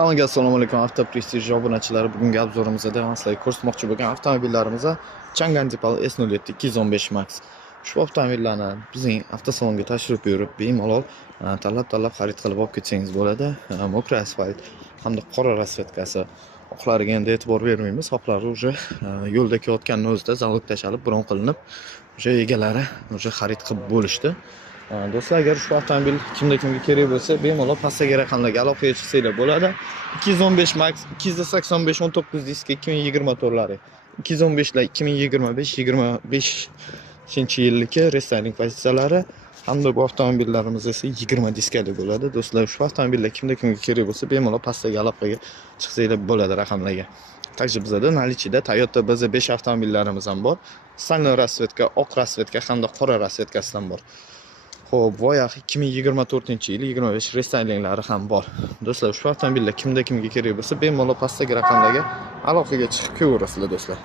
Hammaga assalomu alaykum avto prestij obunachilari. Bugungi obzorimizda ham sizlarga ko'rsatmoqchi bo'lgan avtomobillarimiz Chang'an Deepal S07 215 Max. Ushbu avtomobillarni bizning avtosalonga tashrif buyurib, bemalol tanlab xarid qilib olib ketsangiz bo'ladi. Mokra asfalt hamda qora rasvetkasi. Oqlariga endi e'tibor bermaymiz. Oqlari уже yo'lda kelayotganning o'zida zalog tashalib, bron qilinib, o'sha egalari o'sha xarid qilib bo'lishdi. Do'stlar, agar ushbu avtomobil kimga kerak bo'lsa, bemalol pastdagi raqamlarga aloqaga chiqsanglar bo'ladi. 215 Max, 285 19 disk 2020 motorlari. 215 lar 2025-yillik restyling pozitsiyalari hamda bu avtomobillarimiz esa 20 diskali bo'ladi. Do'stlar, ushbu avtomobillar kimga kerak bo'lsa, bemalol pastdagi aloqaga chiqsanglar bo'ladi raqamlarga. Также bizda наличиеda Toyota BZ5 avtomobillarimiz ham bor. Stальной rasvetka, oq rasvetka hamda qora rasvetkasi ham bor. Xo'p, boyaq 2024-yil 25 restylinglari ham bor. Do'stlar, ushbu avtomobillar kimga kerak bo'lsa, bemalol pastdagi raqamlarga aloqaga chiqib ko'rasizlar do'stlar.